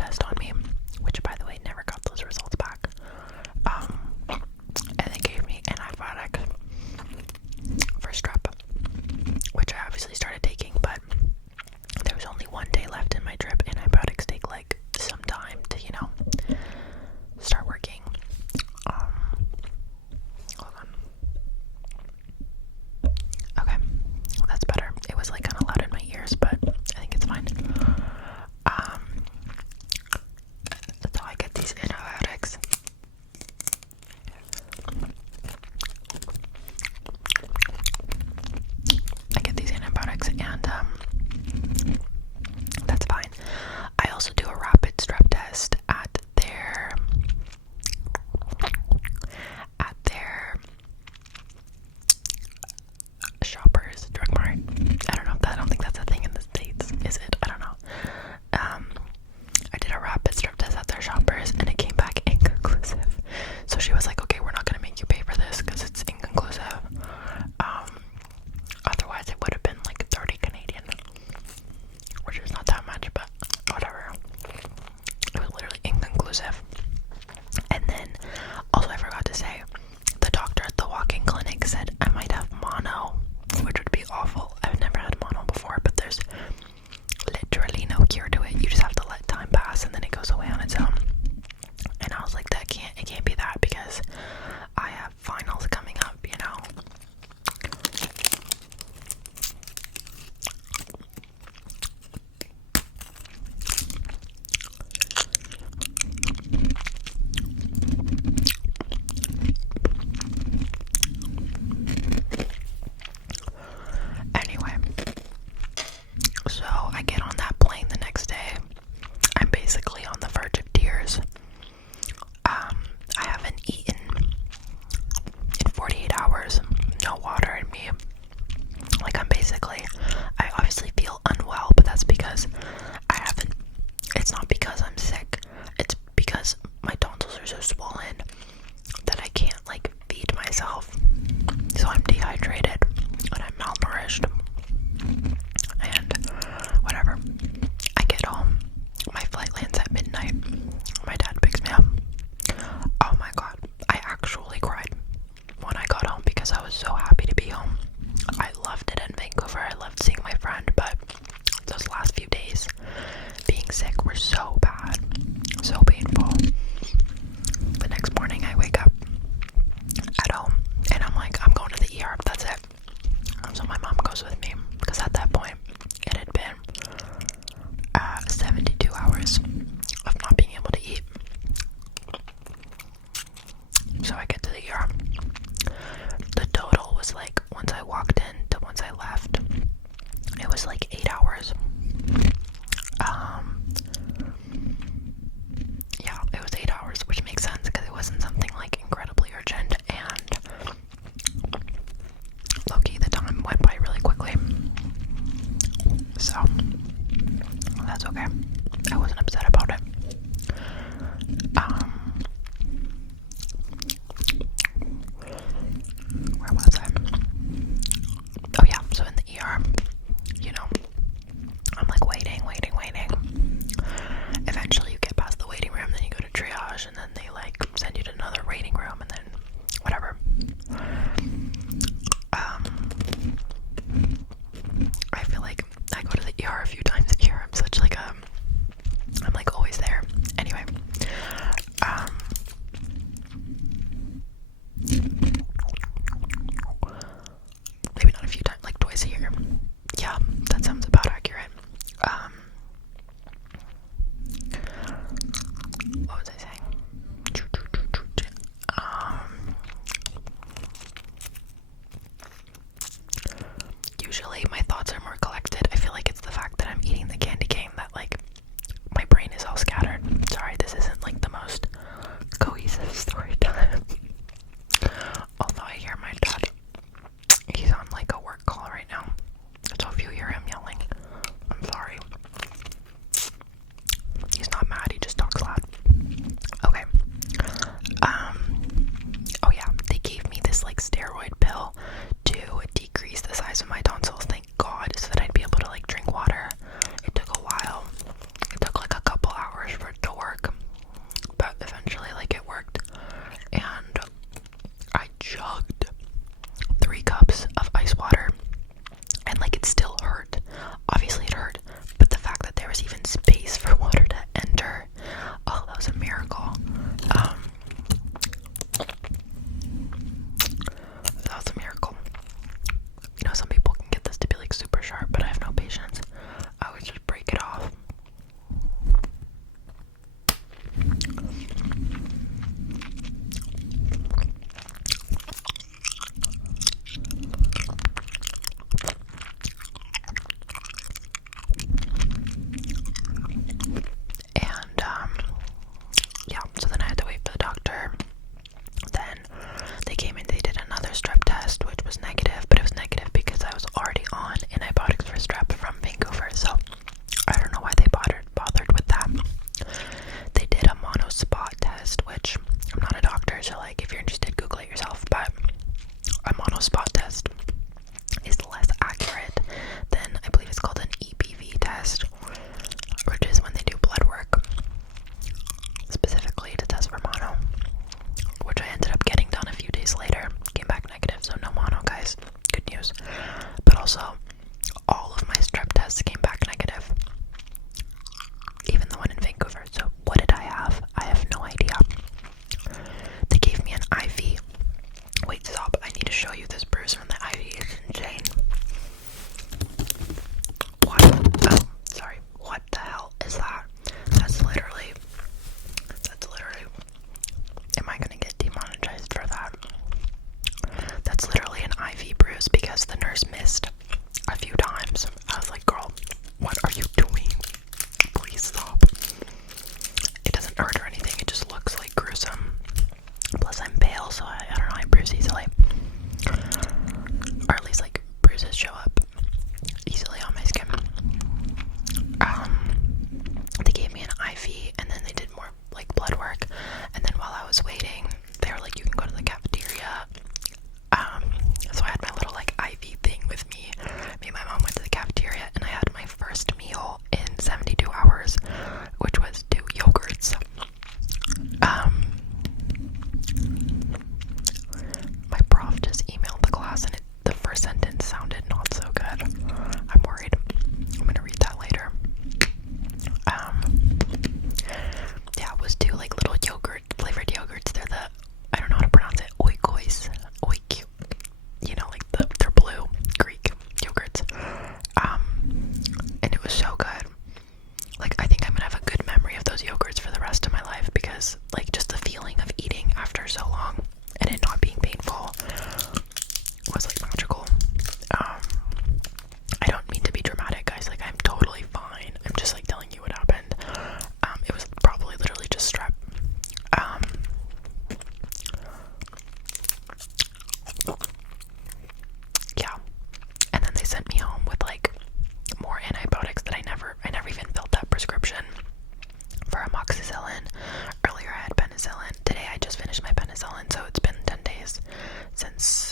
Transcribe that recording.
test on me, which by the way never got those results back. And they gave me antibiotics for strep, which I obviously started taking, but there was only 1 day left in my drip. Antibiotics take like some time to, start working. Hold on. Okay, well, that's better. It was like kind of loud in my ears, but I think it's fine. That's how I get these antibiotics. And that's fine. I also do a rapid strep test at their Shoppers Drug Mart. I don't think that's a thing in the States, is it? I don't know. I did a rapid strep test at their Shoppers and it came back inconclusive. So she was like, okay, we're not gonna make you pay for this because it's inconclusive. Otherwise it would have been like 30 Canadian, which is not that much, but whatever. It was literally inconclusive. And then also I forgot to say, the doctor at the walk-in clinic said I might have mono, which would be awful. I've never had mono before, but there's literally no cure to it. You just have to let time pass and then it goes away on its own. And I was like, it can't be that, because I have finals coming up, Anyway, so I get on that plane the next day. I'm basically on the verge of tears. I haven't eaten in 48 hours, no water in me. Like I obviously feel unwell, but that's because it's not because I'm sick, it's because my tonsils are so swollen that I can't feed myself. So I'm dehydrated and I'm malnourished and whatever. I get home, my flight lands at midnight, my dad picks me up. Oh my god, I actually cried when I got home because I was so happy to be home. I loved it in Vancouver, I loved seeing my friend, but those last few days being sick were so bad, so painful. The next morning I wake up at home and I'm like, I'm going to the ER, that's it. So my mom goes with me because at that point it had been 72 hours of not being able to eat. So I get to the ER. The total was once I walked in to once I left, it was 8 hours. Yeah, it was 8 hours, which makes sense because it wasn't something incredibly urgent, and low-key the time went by really quickly. So that's okay. I wasn't upset about it. Where was I? Oh yeah, so in the ER, I'm waiting. Eventually you get past the waiting room, then you go to triage, and then they send you to another waiting room, and then whatever. I feel like I go to the ER a few times a year. I'm such I'm always there. Anyway, maybe not a few times, twice a year. Yeah, that sounds about accurate. What was I saying? Usually my thoughts are more collected. I feel like it's the fact that I'm eating the candy cane that my brain is all scattered. Sorry, this isn't the most cohesive story time. Although I hear my dad, he's on a work call right now. So if you hear him yelling, I'm sorry. He's not mad, he just talks loud. Okay. Oh yeah, they gave me this steroid pill to decrease the size of my tonsils, thank God, so that I'd be able to drink water. It took a while. It took a couple hours for was even space for water to enter. Oh, that was a miracle. That was a miracle. You know, some people can get this to be like super sharp, but I have no patience. I would just break it off. And yeah, so then I had to wait for the doctor. Then they came in, they did another strep test, which was negative, but it was negative because I was already on antibiotics for strep from Vancouver, so I don't know why they bothered with that. They did a monospot test, which I'm not a doctor, so like if you're interested, Google it yourself, but a monospot test is less accurate than, I believe it's called an EPV test, which is when they do blood work specifically to test for mono, which I ended up getting done a few days later. Came back negative, so no mono, guys. Good news. But also, all of my strep tests came back negative, even the one in Vancouver. So what did I have? I have no idea. They gave me an IV. Wait, stop. I need to show you this bruise from the IV. It's insane. What? Oh, sorry. What the hell is that? That's literally, am I gonna get demonetized for that? That's literally an IV bruise because the nurse missed a few times. I was like, girl, what are you doing? Please stop. It doesn't hurt or anything, it just looks like gruesome. Plus I'm pale, so I don't know, I bruise easily. Or at least like bruises show up easily on my skin. They gave me an IV and then they did more like blood work, and then while I was waiting, they were like, you can go to the cafeteria. So I had my little like IV thing with me. Me and my mom went to the cafeteria and I had my first meal in 72 hours, which was 2 yogurts. My prof just emailed the class and the first sentence sounded not so good. I'm worried. I'm gonna read that later. Yeah, it was 2 like little yogurt flavored yogurts. They're the, I don't know how to pronounce it, oikois, oik, you know, like they're blue Greek yogurts. And it was so good. Like, I think I'm gonna have a good memory of those yogurts for the rest of my life because like just the feeling of eating after so long and it not being painful was like magical. I don't mean to be dramatic, guys, like I'm totally fine. I'm just like telling you what happened. It was probably literally just strep. Yeah. And then they sent me home with like more antibiotics that I never even filled that prescription for amoxicillin. Earlier I had penicillin. Today I just finished my penicillin, so it's been 10 days since